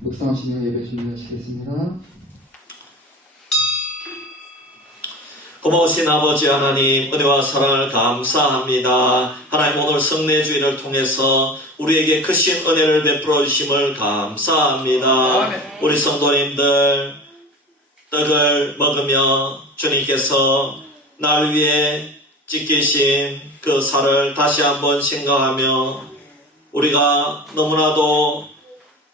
묵상하시며 예배 준비하시겠습니다. 고마우신 아버지 하나님, 은혜와 사랑을 감사합니다. 하나님, 오늘 성례주의를 통해서 우리에게 크신 은혜를 베풀어 주심을 감사합니다. 우리 성도님들 떡을 먹으며 주님께서 날 위해 찢기신 그 살을 다시 한번 생각하며 우리가 너무나도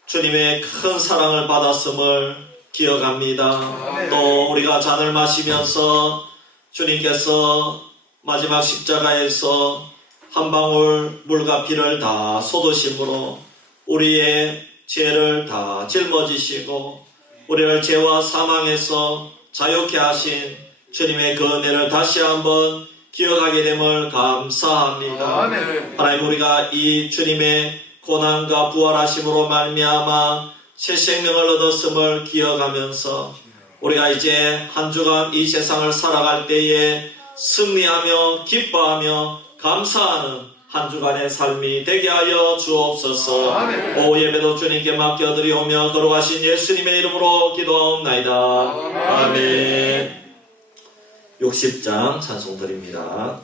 주님의 큰 사랑을 받았음을 기억합니다. 또 우리가 잔을 마시면서 주님께서 마지막 십자가에서 한 방울 물과 피를 다 쏟으심으로 우리의 죄를 다 짊어지시고 우리를 죄와 사망에서 자유케 하신 주님의 그 은혜를 다시 한번 기억하게 됨을 감사합니다. 하나님, 우리가 이 주님의 고난과 부활하심으로 말미암아 새 생명을 얻었음을 기억하면서 우리가 이제 한 주간 이 세상을 살아갈 때에 승리하며 기뻐하며 감사하는 한 주간의 삶이 되게 하여 주옵소서. 오후 예배도 주님께 맡겨드리오며 거룩하신 예수님의 이름으로 기도하옵나이다. 아멘. 60장 찬송 드립니다.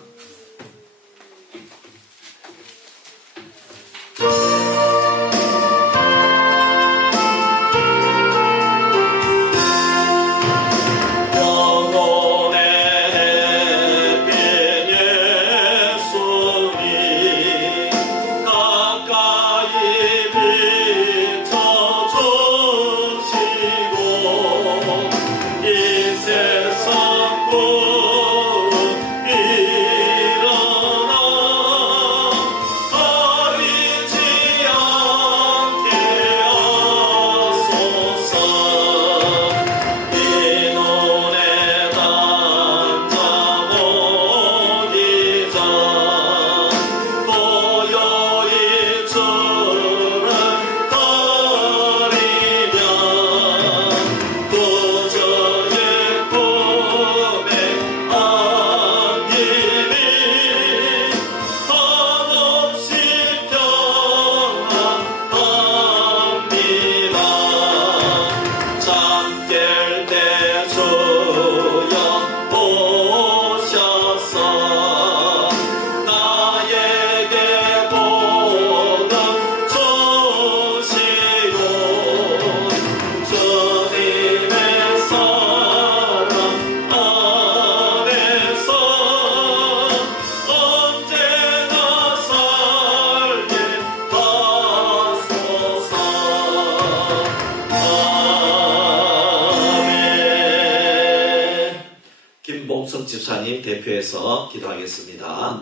집사님 대표해서 기도하겠습니다.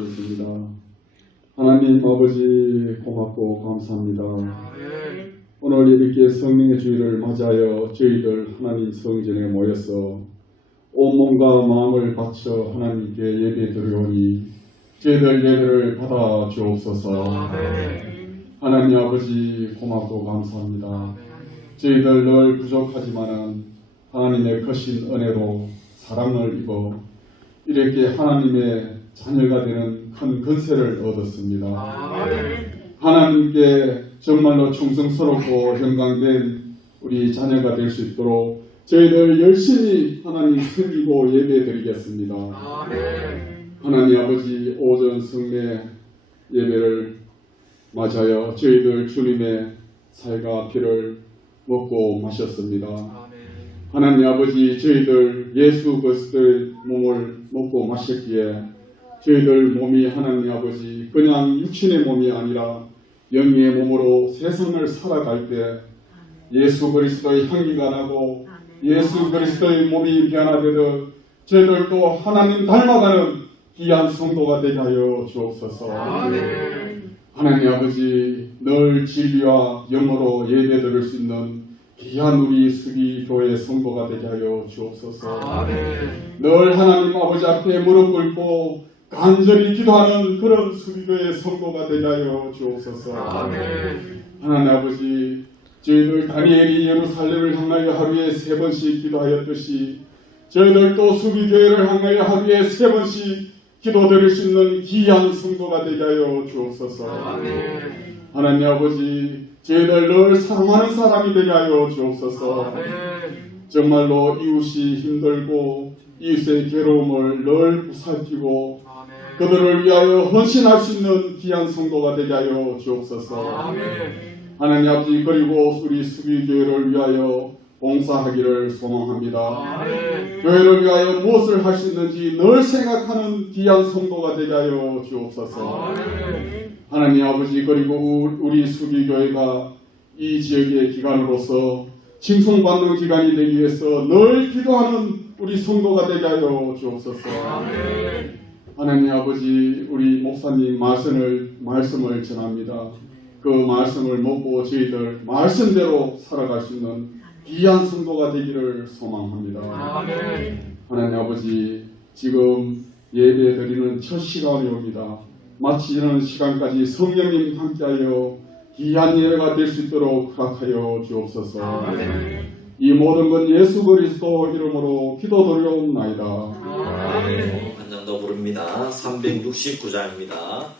하나님 아버지 고맙고 감사합니다. 오늘 이렇게 성령의 주일을 맞이하여 저희들 하나님 성전에 모여서 온몸과 마음을 바쳐 하나님께 예배드리오니 저희들 예배를 받아 주옵소서. 하나님 아버지 고맙고 감사합니다. 저희들 늘 부족하지만은 하나님의 크신 은혜로 사랑을 입어 이렇게 하나님의 자녀가 되는 큰 권세를 얻었습니다. 하나님께 정말로 충성스럽고 영광된 우리 자녀가 될 수 있도록 저희들 열심히 하나님 섬기고 예배드리겠습니다. 하나님 아버지 오전 성례 예배를 맞아요. 저희들 주님의 살과 피를 먹고 마셨습니다. 하나님 아버지, 저희들 예수 그리스도의 몸을 먹고 마셨기에 저희들 몸이 하나님 아버지 그냥 육신의 몸이 아니라 영의 몸으로 세상을 살아갈 때 예수 그리스도의 향기가 나고 예수 그리스도의 몸이 변화되듯 저희들도 하나님 닮아가는 귀한 성도가 되게 하여 주옵소서. 하나님 아버지, 늘 진리와 영으로 예배 드릴 수 있는 귀한 우리 수기교회 성도가 되게 하여 주옵소서. 늘 하나님 아버지 앞에 무릎 꿇고 간절히 기도하는 그런 수기교회 성도가 되게 하여 주옵소서. 하나님 아버지, 저희들 다니엘이 예루살렘을 향하여 하루에 3번씩 기도하였듯이 저희들도 수기교회를 향하여 하루에 3번씩 기도드릴 수 있는 귀한 성도가 되게 하여 주옵소서. 하나님 아버지, 저희들 늘 사랑하는 사람이 되게 하여 주옵소서. 정말로 이웃이 힘들고 이웃의 괴로움을 늘 보살피고 그들을 위하여 헌신할 수 있는 귀한 성도가 되게 하여 주옵소서. 하나님 아버지, 그리고 우리 수기교회를 위하여 봉사하기를 소망합니다. 교회를 위하여 무엇을 할 수 있는지 늘 생각하는 귀한 성도가 되게 하여 주옵소서. 하나님 아버지, 그리고 우리 수기교회가 이 지역의 기관으로서 칭송받는 기관이 되기 위해서 늘 기도하는 우리 성도가 되게 하여 주옵소서. 하나님 아버지, 우리 목사님 말씀을 전합니다. 그 말씀을 먹고 저희들 말씀대로 살아갈 수 있는 귀한 성도가 되기를 소망합니다. 하나님 아버지, 지금 예배 드리는 첫 시간이 옵니다. 마치는 시간까지 성령님 함께하여 귀한 예배가 될 수 있도록 허락하여 주옵소서. 이 모든 건 예수 그리스도 이름으로 기도드리옵나이다. 한 장 더 부릅니다. 369장입니다.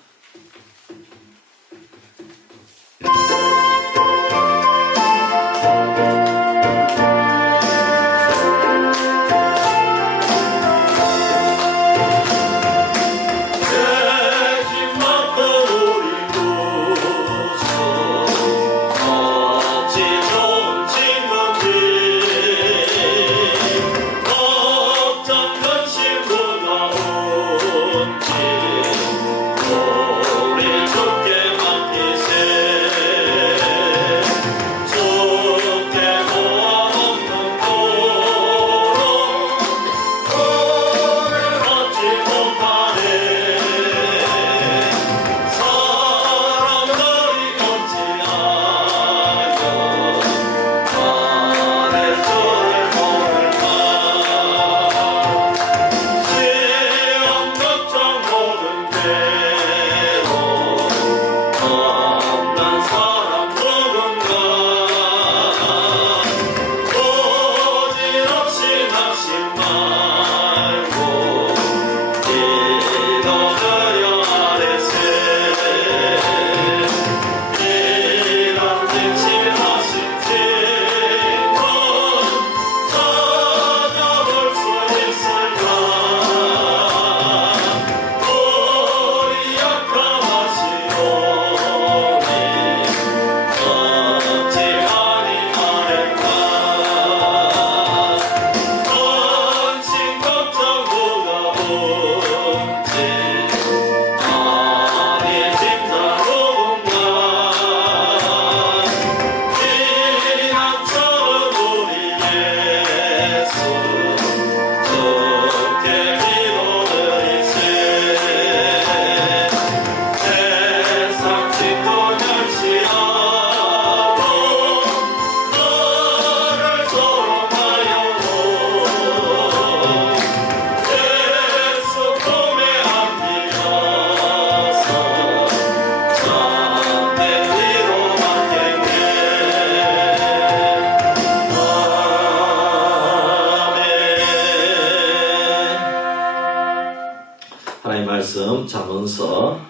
말씀 잠언서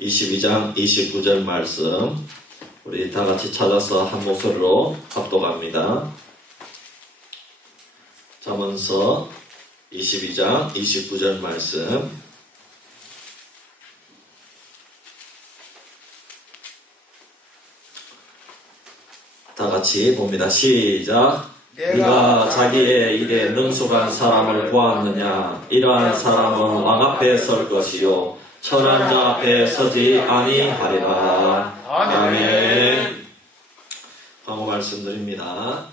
22장 29절 말씀 우리 다 같이 찾아서 한 목소리로 합독합니다. 잠언서 22장 29절 말씀 다 같이 봅니다. 시작. 네가 자기의 일에 능숙한 사람을 보았느냐? 이러한 사람은 왕 앞에 설 것이요 천한 자 앞에 서지 아니하리라. 아멘. 광고 말씀드립니다.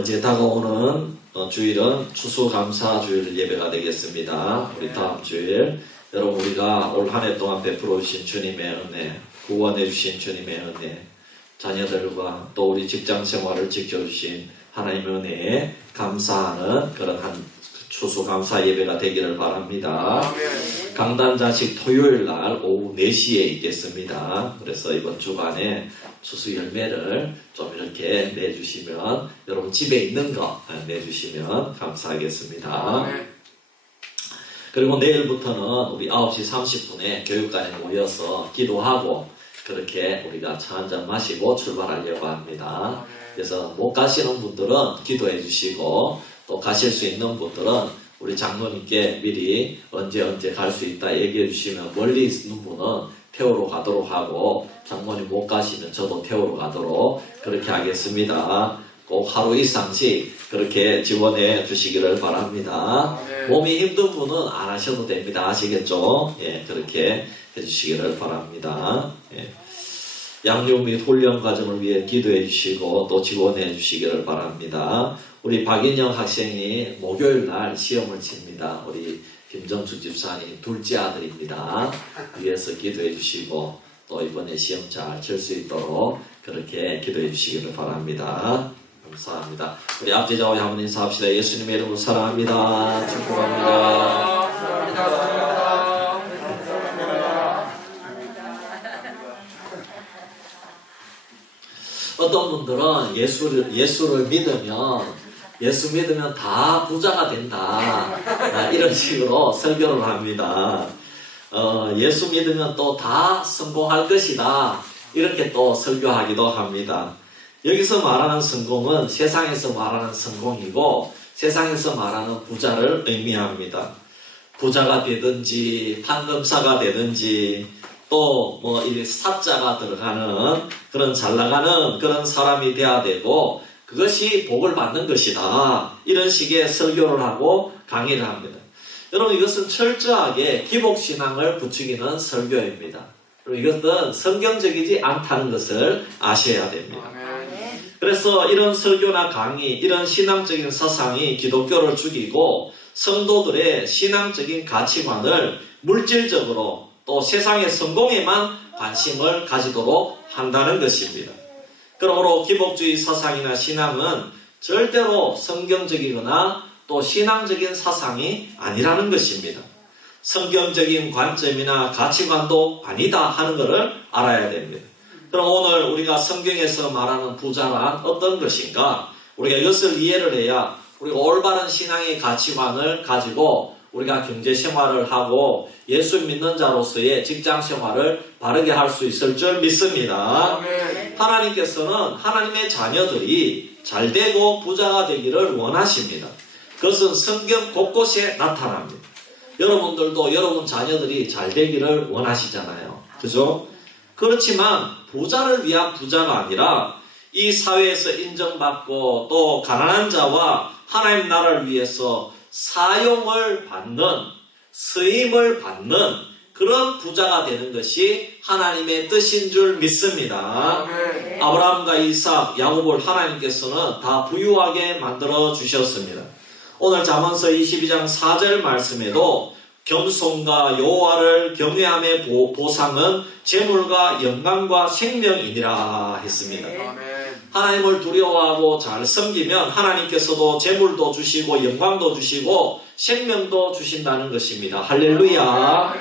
이제 다가오는 주일은 추수감사 주일 예배가 되겠습니다. 우리 다음 주일 여러분 우리가 올 한 해 동안 베풀어 주신 주님의 은혜, 구원해 주신 주님의 은혜, 자녀들과 또 우리 직장 생활을 지켜주신 하나님의 은혜에 감사하는 그런 한 추수감사 예배가 되기를 바랍니다. 강단자식 토요일 날 오후 4시에 있겠습니다. 그래서 이번 주간에 추수 열매를 좀 이렇게 내주시면 여러분 집에 있는 거 내주시면 감사하겠습니다. 그리고 내일부터는 우리 9시 30분에 교육관에 모여서 기도하고 그렇게 우리가 차 한잔 마시고 출발하려고 합니다. 그래서 못 가시는 분들은 기도해 주시고 또 가실 수 있는 분들은 우리 장로님께 미리 언제 갈 수 있다 얘기해 주시면 멀리 있는 분은 태우러 가도록 하고 장모님 못 가시면 저도 태우러 가도록 그렇게 하겠습니다. 꼭 하루 이상씩 그렇게 지원해 주시기를 바랍니다. 몸이 힘든 분은 안 하셔도 됩니다. 아시겠죠? 예, 그렇게 해주시기를 바랍니다. 예. 양육 및 훈련 과정을 위해 기도해 주시고 또 지원해 주시기를 바랍니다. 우리 박인영 학생이 목요일 날 시험을 칩니다. 우리 김정숙 집사님 둘째 아들입니다. 위해서 기도해 주시고 또 이번에 시험 잘 칠 수 있도록 그렇게 기도해 주시기를 바랍니다. 감사합니다. 우리 아버지와 한번 인사합시다. 예수님의 이름으로 사랑합니다. 축복합니다. 어떤 분들은 예수를 믿으면 예수 믿으면 다 부자가 된다 이런 식으로 설교를 합니다. 예수 믿으면 또 다 성공할 것이다 이렇게 또 설교하기도 합니다. 여기서 말하는 성공은 세상에서 말하는 성공이고 세상에서 말하는 부자를 의미합니다. 부자가 되든지 판검사가 되든지 또 이 사자가 들어가는 그런 잘나가는 그런 사람이 돼야 되고 그것이 복을 받는 것이다. 이런 식의 설교를 하고 강의를 합니다. 여러분 이것은 철저하게 기복신앙을 부추기는 설교입니다. 그리고 이것은 성경적이지 않다는 것을 아셔야 됩니다. 그래서 이런 설교나 강의, 이런 신앙적인 사상이 기독교를 죽이고 성도들의 신앙적인 가치관을 물질적으로 또 세상의 성공에만 관심을 가지도록 한다는 것입니다. 그러므로 기복주의 사상이나 신앙은 절대로 성경적이거나 또 신앙적인 사상이 아니라는 것입니다. 성경적인 관점이나 가치관도 아니다 하는 것을 알아야 됩니다. 그럼 오늘 우리가 성경에서 말하는 부자란 어떤 것인가? 우리가 이것을 이해를 해야 우리가 올바른 신앙의 가치관을 가지고 우리가 경제생활을 하고 예수 믿는 자로서의 직장생활을 바르게 할 수 있을 줄 믿습니다. 하나님께서는 하나님의 자녀들이 잘되고 부자가 되기를 원하십니다. 그것은 성경 곳곳에 나타납니다. 여러분들도 여러분 자녀들이 잘되기를 원하시잖아요. 그죠? 그렇지만 부자를 위한 부자가 아니라 이 사회에서 인정받고 또 가난한 자와 하나님 나라를 위해서 사용을 받는, 쓰임을 받는 그런 부자가 되는 것이 하나님의 뜻인 줄 믿습니다. 아브라함과 이삭, 야곱을 하나님께서는 다 부유하게 만들어 주셨습니다. 오늘 잠언서 22장 4절 말씀에도 겸손과 여호와를 경외함의 보상은 재물과 영광과 생명이니라 했습니다. 하나님을 두려워하고 잘 섬기면 하나님께서도 재물도 주시고 영광도 주시고 생명도 주신다는 것입니다. 할렐루야.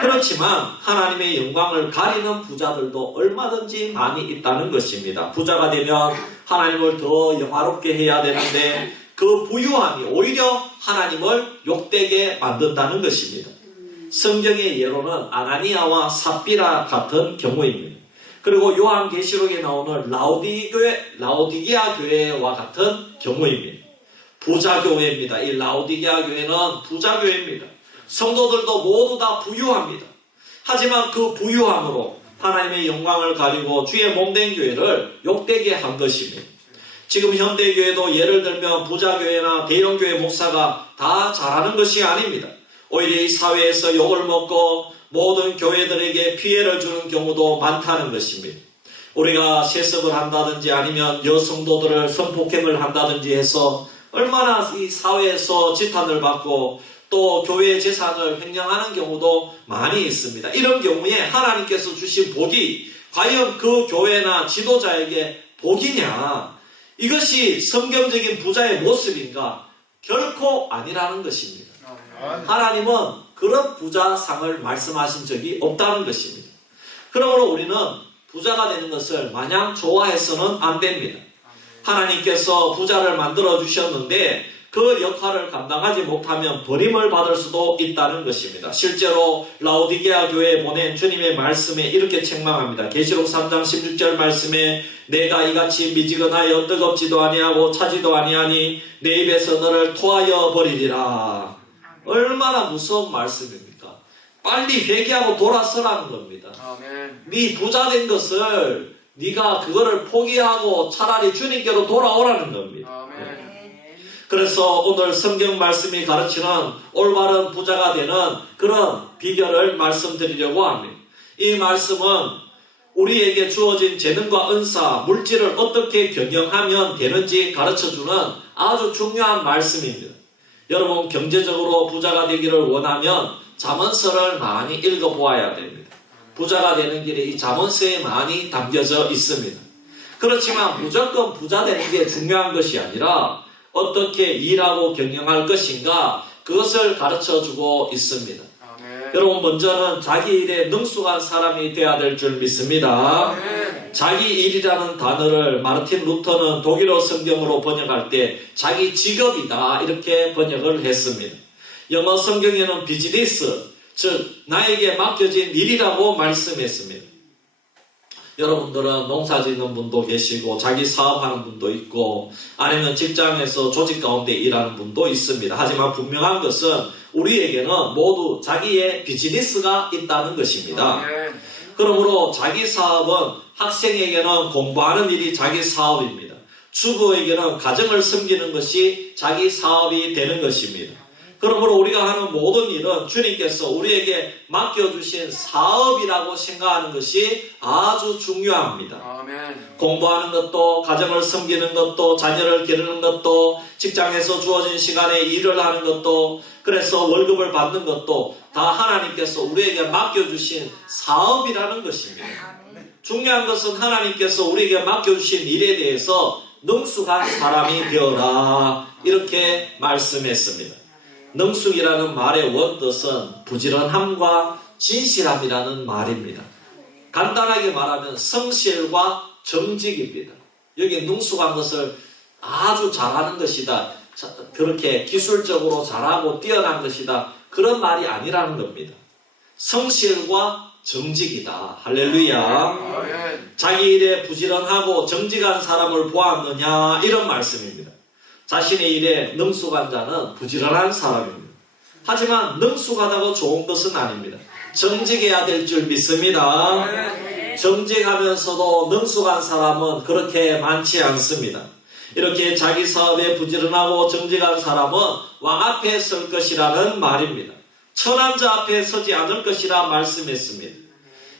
그렇지만 하나님의 영광을 가리는 부자들도 얼마든지 많이 있다는 것입니다. 부자가 되면 하나님을 더 영화롭게 해야 되는데 그 부유함이 오히려 하나님을 욕되게 만든다는 것입니다. 성경의 예로는 아나니아와 삽비라 같은 경우입니다. 그리고 요한계시록에 나오는 라오디게아 교회와 같은 경우입니다. 부자교회입니다. 이 라오디게아 교회는 부자교회입니다. 성도들도 모두 다 부유합니다. 하지만 그 부유함으로 하나님의 영광을 가리고 주의 몸된 교회를 욕되게 한 것입니다. 지금 현대교회도 예를 들면 부자교회나 대형교회 목사가 다 잘하는 것이 아닙니다. 오히려 이 사회에서 욕을 먹고 모든 교회들에게 피해를 주는 경우도 많다는 것입니다. 우리가 세습을 한다든지 아니면 여성도들을 성폭행을 한다든지 해서 얼마나 이 사회에서 지탄을 받고 또 교회의 재산을 횡령하는 경우도 많이 있습니다. 이런 경우에 하나님께서 주신 복이 과연 그 교회나 지도자에게 복이냐? 이것이 성경적인 부자의 모습인가? 결코 아니라는 것입니다. 하나님은 그런 부자상을 말씀하신 적이 없다는 것입니다. 그러므로 우리는 부자가 되는 것을 마냥 좋아해서는 안 됩니다. 하나님께서 부자를 만들어 주셨는데 그 역할을 감당하지 못하면 버림을 받을 수도 있다는 것입니다. 실제로 라오디게아 교회에 보낸 주님의 말씀에 이렇게 책망합니다. 계시록 3장 16절 말씀에 내가 이같이 미지근하여 뜨겁지도 아니하고 차지도 아니하니 내 입에서 너를 토하여 버리리라. 얼마나 무서운 말씀입니까? 빨리 회개하고 돌아서라는 겁니다. 네 부자 된 것을 네가 그거를 포기하고 차라리 주님께로 돌아오라는 겁니다. 그래서 오늘 성경 말씀이 가르치는 올바른 부자가 되는 그런 비결을 말씀드리려고 합니다. 이 말씀은 우리에게 주어진 재능과 은사, 물질을 어떻게 경영하면 되는지 가르쳐주는 아주 중요한 말씀입니다. 여러분 경제적으로 부자가 되기를 원하면 잠언서를 많이 읽어보아야 됩니다. 부자가 되는 길에 이 잠언서에 많이 담겨져 있습니다. 그렇지만 무조건 부자 되는 게 중요한 것이 아니라 어떻게 일하고 경영할 것인가 그것을 가르쳐주고 있습니다. 여러분 먼저는 자기 일에 능숙한 사람이 되어야 될 줄 믿습니다. 자기 일이라는 단어를 마르틴 루터는 독일어 성경으로 번역할 때 자기 직업이다 이렇게 번역을 했습니다. 영어 성경에는 비즈니스, 즉 나에게 맡겨진 일이라고 말씀했습니다. 여러분들은 농사 짓는 분도 계시고 자기 사업하는 분도 있고 아니면 직장에서 조직 가운데 일하는 분도 있습니다. 하지만 분명한 것은 우리에게는 모두 자기의 비즈니스가 있다는 것입니다. 그러므로 자기 사업은 학생에게는 공부하는 일이 자기 사업입니다. 주부에게는 가정을 섬기는 것이 자기 사업이 되는 것입니다. 그러므로 우리가 하는 모든 일은 주님께서 우리에게 맡겨주신 사업이라고 생각하는 것이 아주 중요합니다. 아멘. 공부하는 것도, 가정을 섬기는 것도, 자녀를 기르는 것도, 직장에서 주어진 시간에 일을 하는 것도, 그래서 월급을 받는 것도 다 하나님께서 우리에게 맡겨주신 사업이라는 것입니다. 중요한 것은 하나님께서 우리에게 맡겨주신 일에 대해서 능숙한 사람이 되어라 이렇게 말씀했습니다. 능숙이라는 말의 원뜻은 부지런함과 진실함이라는 말입니다. 간단하게 말하면 성실과 정직입니다. 여기 능숙한 것을 아주 잘하는 것이다. 그렇게 기술적으로 잘하고 뛰어난 것이다. 그런 말이 아니라는 겁니다. 성실과 정직이다. 할렐루야. 자기 일에 부지런하고 정직한 사람을 보았느냐 이런 말씀입니다. 자신의 일에 능숙한 자는 부지런한 사람입니다. 하지만 능숙하다고 좋은 것은 아닙니다. 정직해야 될 줄 믿습니다. 정직하면서도 능숙한 사람은 그렇게 많지 않습니다. 이렇게 자기 사업에 부지런하고 정직한 사람은 왕 앞에 설 것이라는 말입니다. 천한 자 앞에 서지 않을 것이라 말씀했습니다.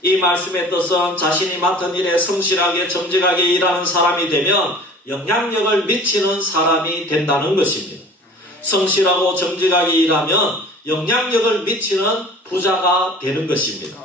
이 말씀의 뜻은 자신이 맡은 일에 성실하게 정직하게 일하는 사람이 되면 영향력을 미치는 사람이 된다는 것입니다. 성실하고 정직하게 일하면 영향력을 미치는 부자가 되는 것입니다.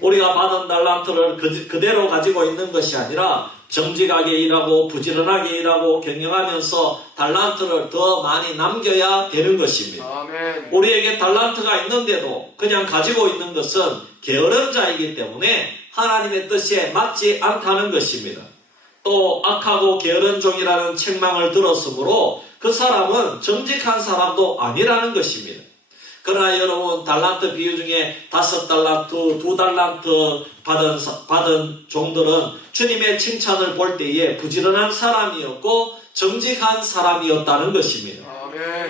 우리가 받은 달란트를 그대로 가지고 있는 것이 아니라 정직하게 일하고 부지런하게 일하고 경영하면서 달란트를 더 많이 남겨야 되는 것입니다. 우리에게 달란트가 있는데도 그냥 가지고 있는 것은 게으른 자이기 때문에 하나님의 뜻에 맞지 않다는 것입니다. 또 악하고 게으른 종이라는 책망을 들었으므로 그 사람은 정직한 사람도 아니라는 것입니다. 그러나 여러분 달란트 비유 중에 5달란트, 2달란트 받은 종들은 주님의 칭찬을 볼 때에 부지런한 사람이었고 정직한 사람이었다는 것입니다.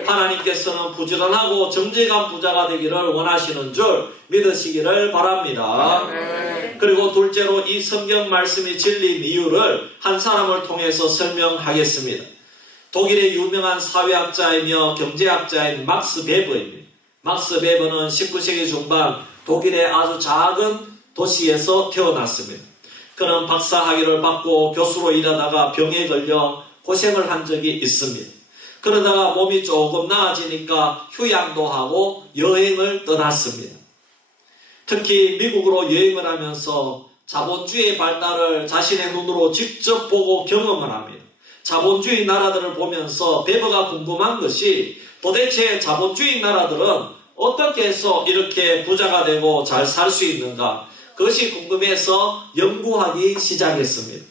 하나님께서는 부지런하고 정직한 부자가 되기를 원하시는 줄 믿으시기를 바랍니다. 그리고 둘째로 이 성경 말씀이 진리인 이유를 한 사람을 통해서 설명하겠습니다. 독일의 유명한 사회학자이며 경제학자인 막스 베버입니다. 막스 베버는 19세기 중반 독일의 아주 작은 도시에서 태어났습니다. 그는 박사학위를 받고 교수로 일하다가 병에 걸려 고생을 한 적이 있습니다. 그러다가 몸이 조금 나아지니까 휴양도 하고 여행을 떠났습니다. 특히 미국으로 여행을 하면서 자본주의의 발달을 자신의 눈으로 직접 보고 경험을 합니다. 자본주의 나라들을 보면서 베버가 궁금한 것이 도대체 자본주의 나라들은 어떻게 해서 이렇게 부자가 되고 잘 살 수 있는가? 그것이 궁금해서 연구하기 시작했습니다.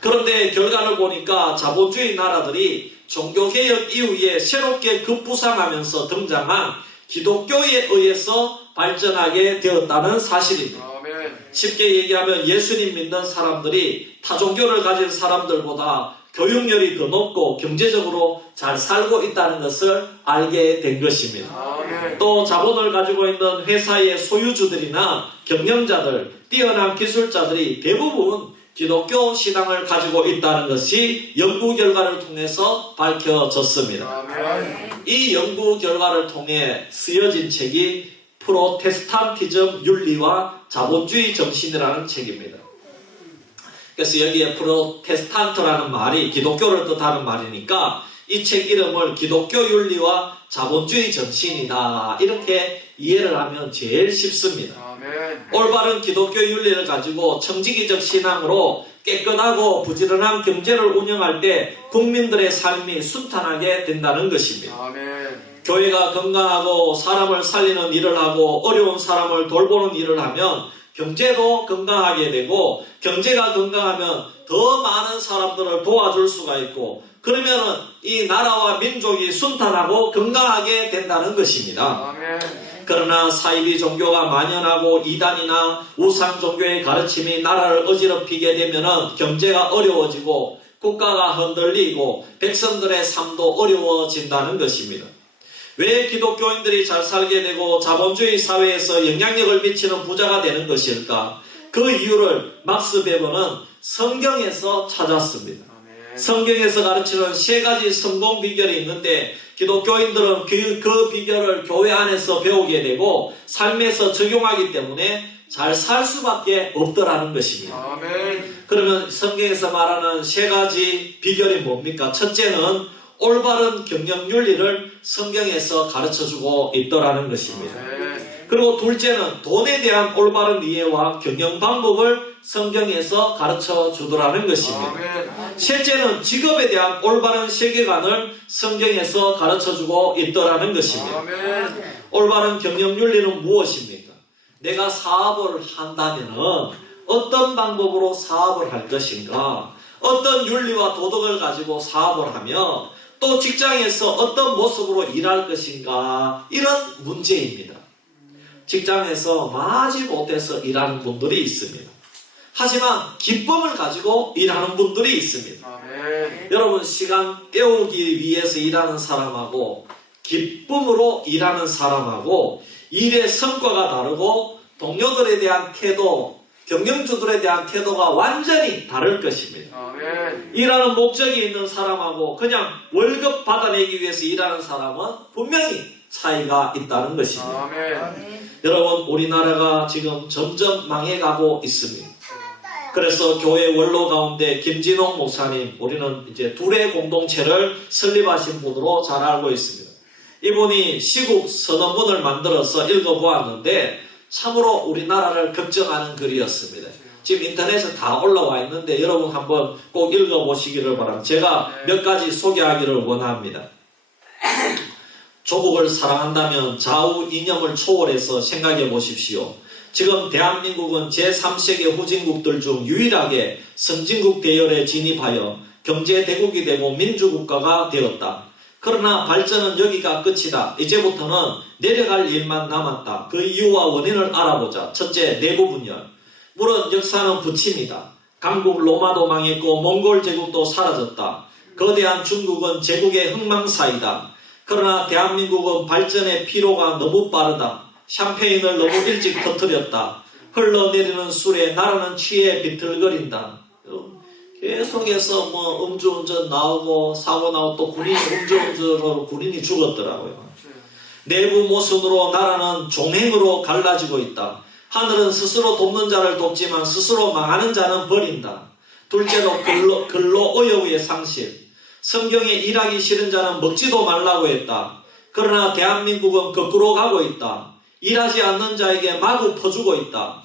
그런데 결과를 보니까 자본주의 나라들이 종교개혁 이후에 새롭게 급부상하면서 등장한 기독교에 의해서 발전하게 되었다는 사실입니다. 쉽게 얘기하면 예수님 믿는 사람들이 타종교를 가진 사람들보다 교육열이 더 높고 경제적으로 잘 살고 있다는 것을 알게 된 것입니다. 또 자본을 가지고 있는 회사의 소유주들이나 경영자들, 뛰어난 기술자들이 대부분 기독교 신앙을 가지고 있다는 것이 연구 결과를 통해서 밝혀졌습니다. 이 연구 결과를 통해 쓰여진 책이 프로테스탄티즘 윤리와 자본주의 정신이라는 책입니다. 그래서 여기에 프로테스탄트라는 말이 기독교를 뜻하는 말이니까 이 책 이름을 기독교 윤리와 자본주의 정신이다 이렇게 이해를 하면 제일 쉽습니다. 올바른 기독교 윤리를 가지고 청지기적 신앙으로 깨끗하고 부지런한 경제를 운영할 때 국민들의 삶이 순탄하게 된다는 것입니다. 교회가 건강하고 사람을 살리는 일을 하고 어려운 사람을 돌보는 일을 하면 경제도 건강하게 되고 경제가 건강하면 더 많은 사람들을 도와줄 수가 있고 그러면 이 나라와 민족이 순탄하고 건강하게 된다는 것입니다. 그러나 사이비 종교가 만연하고 이단이나 우상 종교의 가르침이 나라를 어지럽히게 되면 경제가 어려워지고 국가가 흔들리고 백성들의 삶도 어려워진다는 것입니다. 왜 기독교인들이 잘 살게 되고 자본주의 사회에서 영향력을 미치는 부자가 되는 것일까? 그 이유를 막스 베버는 성경에서 찾았습니다. 성경에서 가르치는 3가지 성공 비결이 있는데 기독교인들은 그 비결을 교회 안에서 배우게 되고 삶에서 적용하기 때문에 잘 살 수밖에 없더라는 것입니다. 그러면 성경에서 말하는 3가지 비결이 뭡니까? 첫째는 올바른 경영 윤리를 성경에서 가르쳐주고 있더라는 것입니다. 그리고 둘째는 돈에 대한 올바른 이해와 경영 방법을 성경에서 가르쳐 주더라는 것입니다. 셋째는 직업에 대한 올바른 세계관을 성경에서 가르쳐 주고 있더라는 것입니다. 올바른 경영 윤리는 무엇입니까? 내가 사업을 한다면 어떤 방법으로 사업을 할 것인가? 어떤 윤리와 도덕을 가지고 사업을 하며 또 직장에서 어떤 모습으로 일할 것인가? 이런 문제입니다. 직장에서 마지 못해서 일하는 분들이 있습니다. 하지만 기쁨을 가지고 일하는 분들이 있습니다. 여러분 시간 때우기 위해서 일하는 사람하고 기쁨으로 일하는 사람하고 일의 성과가 다르고 동료들에 대한 태도, 경영주들에 대한 태도가 완전히 다를 것입니다. 일하는 목적이 있는 사람하고 그냥 월급 받아내기 위해서 일하는 사람은 분명히 차이가 있다는 것입니다. 여러분 우리나라가 지금 점점 망해가고 있습니다. 그래서 교회 원로 가운데 김진홍 목사님, 우리는 이제 둘의 공동체를 설립하신 분으로 잘 알고 있습니다. 이분이 시국 선언문을 만들어서 읽어보았는데 참으로 우리나라를 걱정하는 글이었습니다. 지금 인터넷에 다 올라와 있는데 여러분 한번 꼭 읽어보시기를 바랍니다. 제가 몇 가지 소개하기를 원합니다. 조국을 사랑한다면 좌우 이념을 초월해서 생각해 보십시오. 지금 대한민국은 제3세계 후진국들 중 유일하게 선진국 대열에 진입하여 경제대국이 되고 민주국가가 되었다. 그러나 발전은 여기가 끝이다. 이제부터는 내려갈 일만 남았다. 그 이유와 원인을 알아보자. 첫째, 내부 분열. 물론 역사는 부침이다. 강국 로마도 망했고 몽골 제국도 사라졌다. 거대한 중국은 제국의 흥망사이다. 그러나 대한민국은 발전의 피로가 너무 빠르다. 샴페인을 너무 일찍 터뜨렸다. 흘러내리는 술에 나라는 취해 비틀거린다. 계속해서 뭐 음주운전 나오고 사고 나오고 또 군인이 음주운전으로 군인이 죽었더라고요. 내부 모순으로 나라는 종행으로 갈라지고 있다. 하늘은 스스로 돕는 자를 돕지만 스스로 망하는 자는 버린다. 둘째로 근로 의욕의 상실. 성경에 일하기 싫은 자는 먹지도 말라고 했다. 그러나 대한민국은 거꾸로 가고 있다. 일하지 않는 자에게 마구 퍼주고 있다.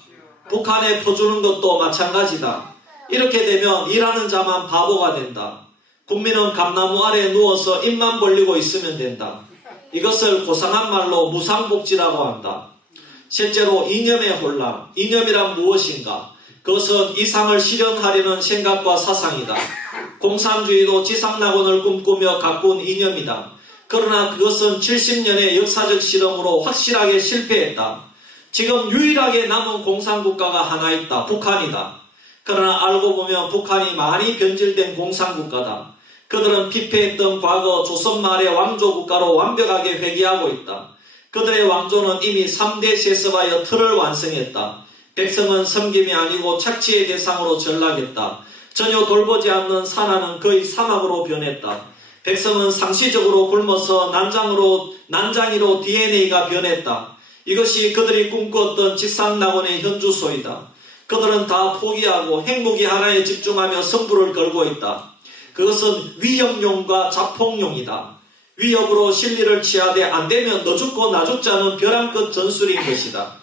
북한에 퍼주는 것도 마찬가지다. 이렇게 되면 일하는 자만 바보가 된다. 국민은 감나무 아래 누워서 입만 벌리고 있으면 된다. 이것을 고상한 말로 무상복지라고 한다. 셋째로 이념의 혼란. 이념이란 무엇인가? 그것은 이상을 실현하려는 생각과 사상이다. 공산주의도 지상낙원을 꿈꾸며 가꾼 이념이다. 그러나 그것은 70년의 역사적 실험으로 확실하게 실패했다. 지금 유일하게 남은 공산국가가 하나 있다. 북한이다. 그러나 알고 보면 북한이 많이 변질된 공산국가다. 그들은 피폐했던 과거 조선 말의 왕조국가로 완벽하게 회귀하고 있다. 그들의 왕조는 이미 3대 세습하여 틀을 완성했다. 백성은 섬김이 아니고 착취의 대상으로 전락했다. 전혀 돌보지 않는 산하는 거의 사막으로 변했다. 백성은 상시적으로 굶어서 난장이로 DNA가 변했다. 이것이 그들이 꿈꾸었던 직상낙원의 현주소이다. 그들은 다 포기하고 핵무기 하나에 집중하며 승부를 걸고 있다. 그것은 위협용과 자폭용이다. 위협으로 실리를 취하되 안되면 너 죽고 나 죽자는 벼랑 끝 전술인 것이다.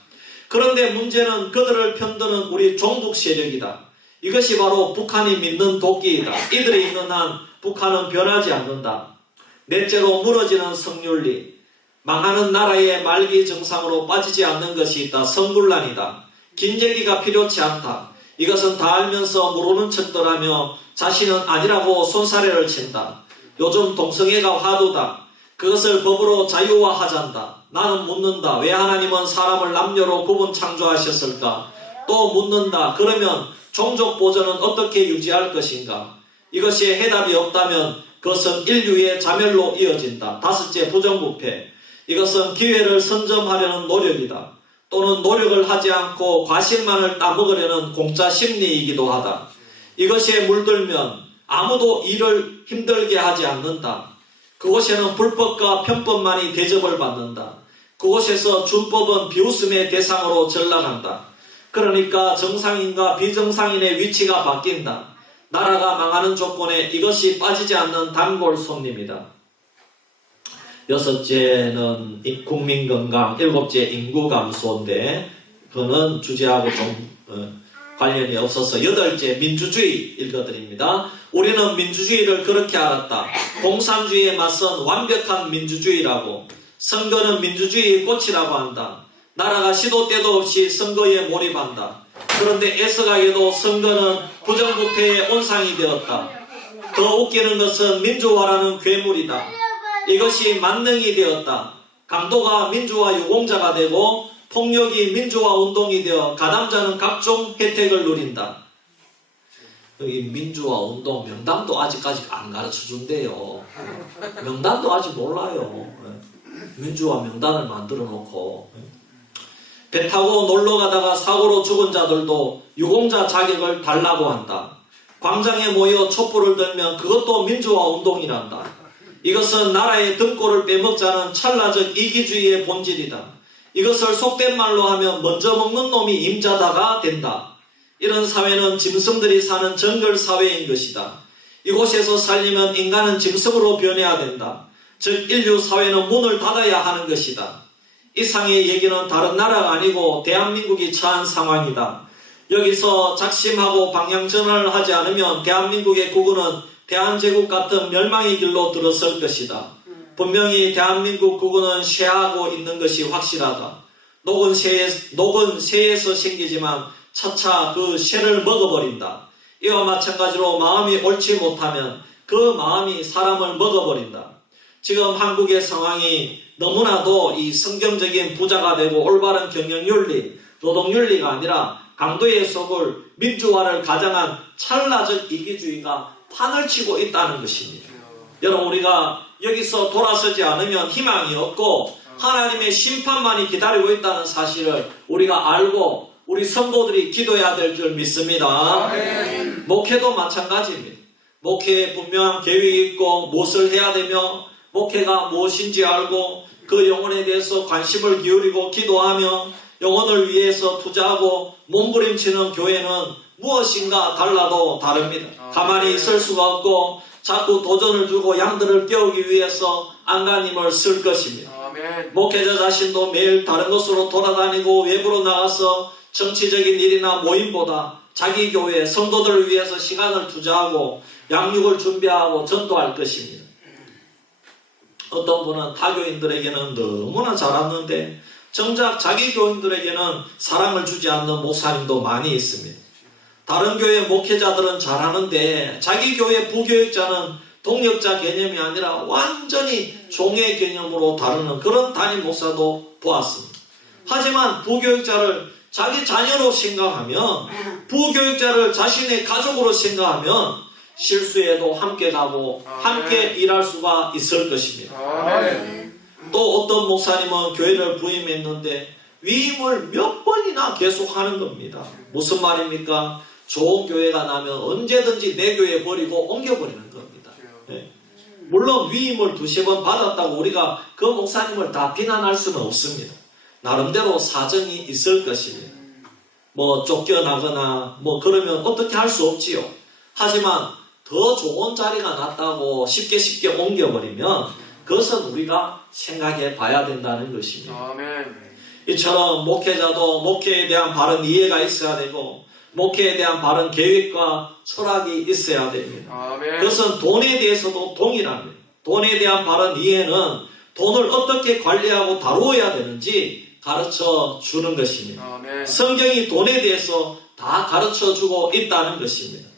그런데 문제는 그들을 편드는 우리 종북 세력이다. 이것이 바로 북한이 믿는 도끼이다. 이들이 있는 한 북한은 변하지 않는다. 넷째로 무너지는 성윤리. 망하는 나라의 말기 정상으로 빠지지 않는 것이 있다. 성불란이다. 긴 얘기가 필요치 않다. 이것은 다 알면서 모르는 척들 하며 자신은 아니라고 손사래를 친다. 요즘 동성애가 화두다. 그것을 법으로 자유화하잔다. 나는 묻는다. 왜 하나님은 사람을 남녀로 구분 창조하셨을까? 또 묻는다. 그러면 종족 보존은 어떻게 유지할 것인가? 이것이 해답이 없다면 그것은 인류의 자멸로 이어진다. 다섯째, 부정부패. 이것은 기회를 선점하려는 노력이다. 또는 노력을 하지 않고 과실만을 따먹으려는 공짜 심리이기도 하다. 이것에 물들면 아무도 일을 힘들게 하지 않는다. 그곳에는 불법과 편법만이 대접을 받는다. 그곳에서 준법은 비웃음의 대상으로 전락한다. 그러니까 정상인과 비정상인의 위치가 바뀐다. 나라가 망하는 조건에 이것이 빠지지 않는 단골 손님이다. 여섯째는 국민건강, 일곱째 인구 감소인데 그거는 주제하고 좀 관련이 없어서 여덟째 민주주의 읽어드립니다. 우리는 민주주의를 그렇게 알았다. 공산주의에 맞선 완벽한 민주주의라고. 선거는 민주주의의 꽃이라고 한다. 나라가 시도 때도 없이 선거에 몰입한다. 그런데 애석하게도 선거는 부정부패의 온상이 되었다. 더 웃기는 것은 민주화라는 괴물이다. 이것이 만능이 되었다. 강도가 민주화 유공자가 되고 폭력이 민주화 운동이 되어 가담자는 각종 혜택을 누린다. 여기 민주화 운동 명단도 아직까지 안 가르쳐준대요. 명단도 아직 몰라요. 민주화 명단을 만들어 놓고 배 타고 놀러 가다가 사고로 죽은 자들도 유공자 자격을 달라고 한다. 광장에 모여 촛불을 들면 그것도 민주화 운동이란다. 이것은 나라의 등골을 빼먹자는 찰나적 이기주의의 본질이다. 이것을 속된 말로 하면 먼저 먹는 놈이 임자다가 된다. 이런 사회는 짐승들이 사는 정글 사회인 것이다. 이곳에서 살려면 인간은 짐승으로 변해야 된다. 즉 인류 사회는 문을 닫아야 하는 것이다. 이상의 얘기는 다른 나라가 아니고 대한민국이 처한 상황이다. 여기서 작심하고 방향 전환을 하지 않으면 대한민국의 국은은 대한제국 같은 멸망의 길로 들어설 것이다. 분명히 대한민국 국은은 쇠하고 있는 것이 확실하다. 녹은 쇠에서 생기지만 차차 그 쇠를 먹어버린다. 이와 마찬가지로 마음이 옳지 못하면 그 마음이 사람을 먹어버린다. 지금 한국의 상황이 너무나도 이 성경적인 부자가 되고 올바른 경영윤리, 노동윤리가 아니라 강도의 속을 민주화를 가장한 찰나적 이기주의가 판을 치고 있다는 것입니다. 여러분 우리가 여기서 돌아서지 않으면 희망이 없고 하나님의 심판만이 기다리고 있다는 사실을 우리가 알고 우리 성도들이 기도해야 될 줄 믿습니다. 목회도 마찬가지입니다. 목회에 분명한 계획이 있고 무엇을 해야 되며 목회가 무엇인지 알고 그 영혼에 대해서 관심을 기울이고 기도하며 영혼을 위해서 투자하고 몸부림치는 교회는 무엇인가 달라도 다릅니다. 가만히 있을 수가 없고 자꾸 도전을 주고 양들을 깨우기 위해서 안간힘을 쓸 것입니다. 목회자 자신도 매일 다른 곳으로 돌아다니고 외부로 나가서 정치적인 일이나 모임보다 자기 교회 성도들을 위해서 시간을 투자하고 양육을 준비하고 전도할 것입니다. 어떤 분은 타교인들에게는 너무나 잘하는데 정작 자기 교인들에게는 사랑을 주지 않는 목사님도 많이 있습니다. 다른 교회 목회자들은 잘하는데 자기 교회 부교육자는 동역자 개념이 아니라 완전히 종의 개념으로 다루는 그런 담임 목사도 보았습니다. 하지만 부교육자를 자기 자녀로 생각하면 부교육자를 자신의 가족으로 생각하면 실수에도 함께 가고 함께 일할 수가 있을 것입니다. 또 어떤 목사님은 교회를 부임했는데 위임을 몇 번이나 계속하는 겁니다. 무슨 말입니까? 좋은 교회가 나면 언제든지 내 교회 버리고 옮겨버리는 겁니다. 네. 물론 위임을 두세 번 받았다고 우리가 그 목사님을 다 비난할 수는 없습니다. 나름대로 사정이 있을 것입니다. 뭐 쫓겨나거나 뭐 그러면 어떻게 할 수 없지요. 하지만 더 좋은 자리가 낫다고 쉽게 옮겨버리면 그것은 우리가 생각해 봐야 된다는 것입니다. 이처럼 목회자도 목회에 대한 바른 이해가 있어야 되고 목회에 대한 바른 계획과 철학이 있어야 됩니다. 그것은 돈에 대해서도 동일합니다. 돈에 대한 바른 이해는 돈을 어떻게 관리하고 다루어야 되는지 가르쳐 주는 것입니다. 성경이 돈에 대해서 다 가르쳐 주고 있다는 것입니다.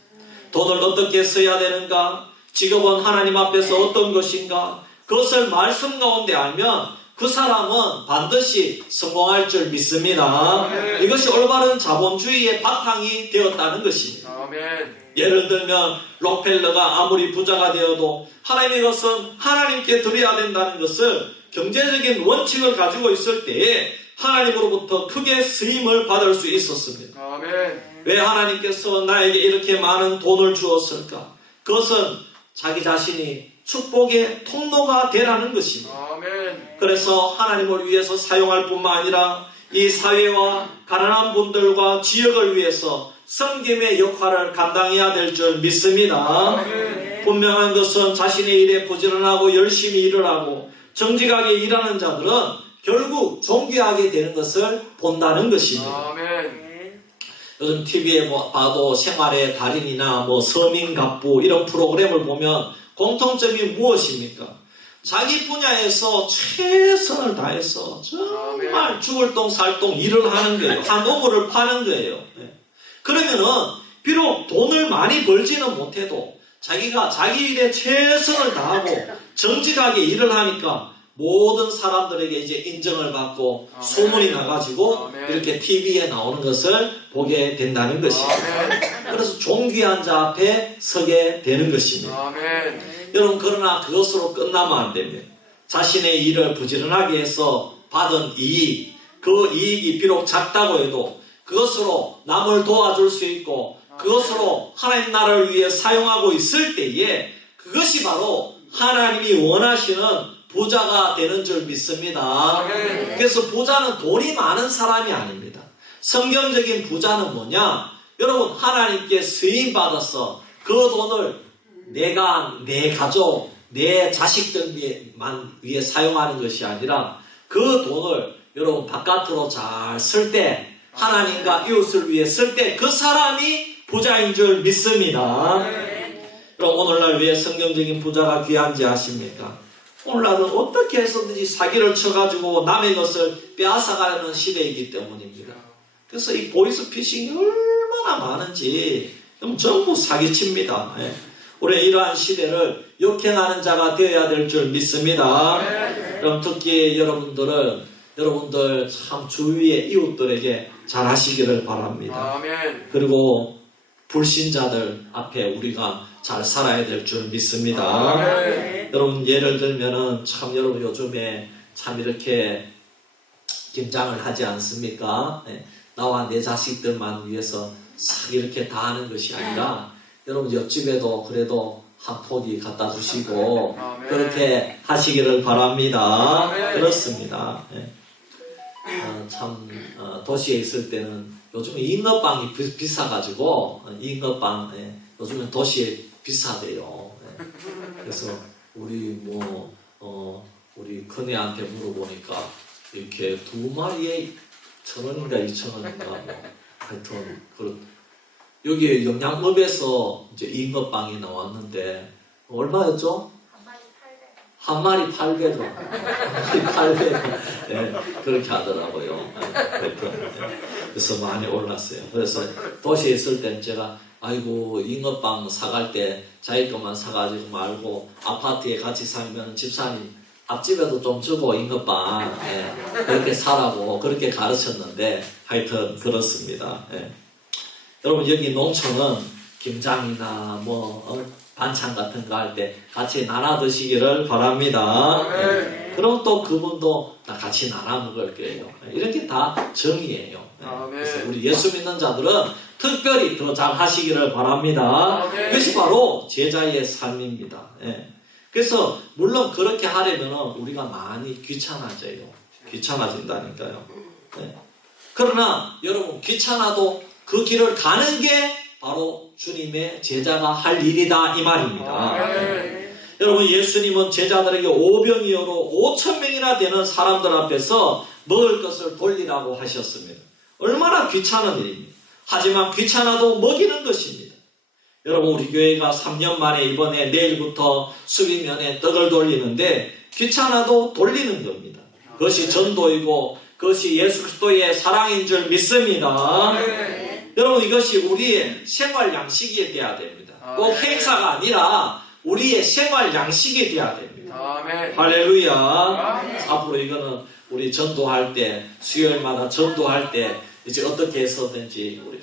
돈을 어떻게 써야 되는가? 직업은 하나님 앞에서 어떤 것인가? 그것을 말씀 가운데 알면 그 사람은 반드시 성공할 줄 믿습니다. 이것이 올바른 자본주의의 바탕이 되었다는 것입니다. 예를 들면 록펠러가 아무리 부자가 되어도 하나님의 것은 하나님께 드려야 된다는 것을 경제적인 원칙을 가지고 있을 때에 하나님으로부터 크게 쓰임을 받을 수 있었습니다. 왜 하나님께서 나에게 이렇게 많은 돈을 주었을까? 그것은 자기 자신이 축복의 통로가 되라는 것입니다. 그래서 하나님을 위해서 사용할 뿐만 아니라 이 사회와 가난한 분들과 지역을 위해서 섬김의 역할을 감당해야 될 줄 믿습니다. 분명한 것은 자신의 일에 부지런하고 열심히 일을 하고 정직하게 일하는 자들은 결국 존귀하게 되는 것을 본다는 것입니다. 요즘 TV에 봐도 생활의 달인이나 서민갑부 이런 프로그램을 보면 공통점이 무엇입니까? 자기 분야에서 최선을 다해서 정말 죽을 똥 살 똥 일을 하는 거예요. 한 우물을 파는 거예요. 그러면은 비록 돈을 많이 벌지는 못해도 자기가 자기 일에 최선을 다하고 정직하게 일을 하니까 모든 사람들에게 이제 인정을 받고 소문이 나가지고 이렇게 TV에 나오는 것을 보게 된다는 것입니다. 그래서 존귀한 자 앞에 서게 되는 것입니다. 여러분, 그러나 그것으로 끝나면 안 됩니다. 자신의 일을 부지런하게 해서 받은 이익, 그 이익이 비록 작다고 해도 그것으로 남을 도와줄 수 있고 그것으로 하나님 나라를 위해 사용하고 있을 때에 그것이 바로 하나님이 원하시는 부자가 되는 줄 믿습니다. 그래서 부자는 돈이 많은 사람이 아닙니다. 성경적인 부자는 뭐냐? 여러분, 하나님께 쓰임받아서 그 돈을 내가, 내 가족, 내 자식들만 위해 사용하는 것이 아니라 그 돈을 여러분 바깥으로 잘 쓸 때, 하나님과 이웃을 위해 쓸 때 그 사람이 부자인 줄 믿습니다. 그럼 오늘날 왜 성경적인 부자가 귀한지 아십니까? 오늘날은 어떻게 해서든지 사기를 쳐가지고 남의 것을 빼앗아가는 시대이기 때문입니다. 그래서 이 보이스피싱이 얼마나 많은지 전부 사기칩니다. 우리 이러한 시대를 역행하는 자가 되어야 될 줄 믿습니다. 그럼 특히 여러분들 참 주위의 이웃들에게 잘하시기를 바랍니다. 그리고 불신자들 앞에 우리가 잘 살아야 될 줄 믿습니다. 여러분, 예를 들면은 참 여러분 요즘에 참 이렇게 김장을 하지 않습니까? 나와 내 자식들만 위해서 싹 이렇게 다 하는 것이 아니라 여러분 옆집에도 그래도 한 포기 갖다 주시고 그렇게 하시기를 바랍니다. 그렇습니다. 예. 도시에 있을 때는 요즘에 잉어빵이 비싸가지고 잉어빵 요즘은 도시에 비싸대요. 예. 그래서 우리 우리 큰애한테 물어보니까 이렇게 2마리에 1,000원인가 2,000원인가 하여튼 여기 영양업에서 이제 잉어빵이 나왔는데 얼마였죠? 한 마리 800원. 한 마리 800원. 네, 그렇게 하더라고요. 그래서 많이 올랐어요. 그래서 도시에 있을 땐 제가 아이고 잉어빵 사갈 때 자기 것만 사가지고 말고 아파트에 같이 살면 집사님 앞집에도 좀 주고 잉어빵 그렇게 사라고 그렇게 가르쳤는데 하여튼 그렇습니다. 여러분 여기 농촌은 김장이나 반찬 같은 거 할 때 같이 나눠 드시기를 바랍니다. 그럼 또 그분도 다 같이 나눠 먹을 거예요. 이렇게 다 정의예요. 그래서 우리 예수 믿는 자들은 특별히 더 잘 하시기를 바랍니다. 이것이 바로 제자의 삶입니다. 그래서 물론 그렇게 하려면 우리가 많이 귀찮아진다니까요. 그러나 여러분 귀찮아도 그 길을 가는 게 바로 주님의 제자가 할 일이다 이 말입니다. 여러분 예수님은 제자들에게 오병이어로 5,000명이나 되는 사람들 앞에서 먹을 것을 돌리라고 하셨습니다. 얼마나 귀찮은 일입니까? 하지만 귀찮아도 먹이는 것입니다. 여러분 우리 교회가 3년 만에 이번에 내일부터 수비면에 떡을 돌리는데 귀찮아도 돌리는 겁니다. 그것이 전도이고 그것이 예수 그리스도의 사랑인 줄 믿습니다. 여러분 이것이 우리의 생활 양식이 되어야 됩니다. 꼭 행사가 아니라 우리의 생활 양식이 되어야 됩니다. 할렐루야. 앞으로 이거는 우리 전도할 때 수요일마다 전도할 때 이제 어떻게 해서든지 우리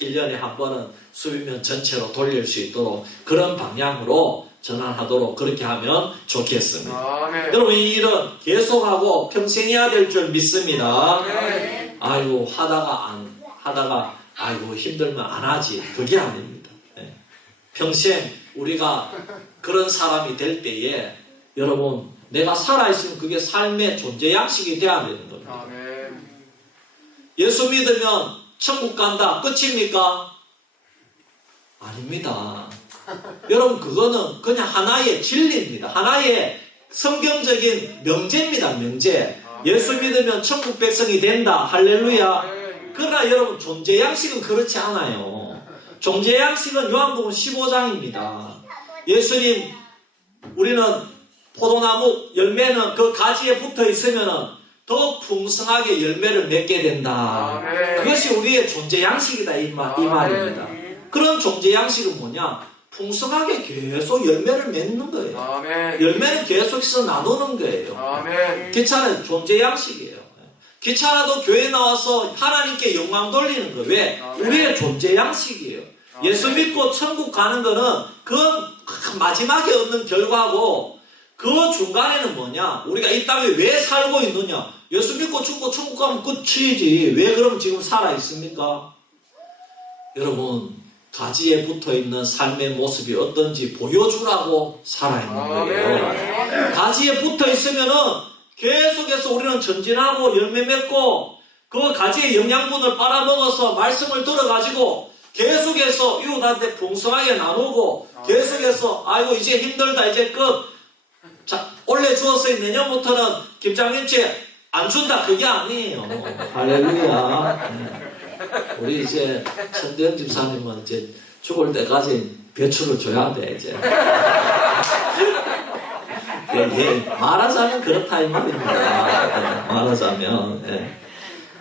1년에 한 번은 수비면 전체로 돌릴 수 있도록 그런 방향으로 전환하도록 그렇게 하면 좋겠습니다. 여러분 이 일은 계속하고 평생 해야 될 줄 믿습니다. 아이고 하다가 아이고 힘들면 안 하지. 그게 아닙니다. 평생 우리가 그런 사람이 될 때에 여러분 내가 살아있으면 그게 삶의 존재 양식이 돼야 되는 겁니다. 예수 믿으면 천국 간다. 끝입니까? 아닙니다. 여러분 그거는 그냥 하나의 진리입니다. 하나의 성경적인 명제입니다. 명제. 예수 믿으면 천국 백성이 된다. 할렐루야. 그러나 여러분 존재 양식은 그렇지 않아요. 존재 양식은 요한복음 15장입니다. 예수님 우리는 포도나무 열매는 그 가지에 붙어 있으면 더 풍성하게 열매를 맺게 된다. 그것이 우리의 존재 양식이다 이 말입니다. 그런 존재 양식은 뭐냐? 풍성하게 계속 열매를 맺는 거예요. 열매는 계속해서 나누는 거예요. 귀찮은 존재 양식이에요. 귀찮아도 교회 나와서 하나님께 영광 돌리는 거예요. 왜? 우리의 존재 양식이에요. 예수 믿고 천국 가는 거는 그건 마지막에 얻는 결과고 그 중간에는 뭐냐? 우리가 이 땅에 왜 살고 있느냐? 예수 믿고 죽고 천국 가면 끝이지. 왜 그럼 지금 살아있습니까? 여러분 가지에 붙어있는 삶의 모습이 어떤지 보여주라고 살아있는 거예요. 가지에 붙어있으면은 계속해서 우리는 전진하고 열매 맺고 그 가지의 영양분을 빨아먹어서 말씀을 들어가지고 계속해서 이웃한테 풍성하게 나누고 계속해서 아이고 이제 힘들다 이제 끝. 자, 원래 주었으니 내년부터는 김장김치 안 준다 그게 아니에요. 할렐루야. 우리 이제 천대영 집사님은 이제 죽을 때까지 배추를 줘야 돼 이제. 말하자면 그렇다 이 말입니다. 말하자면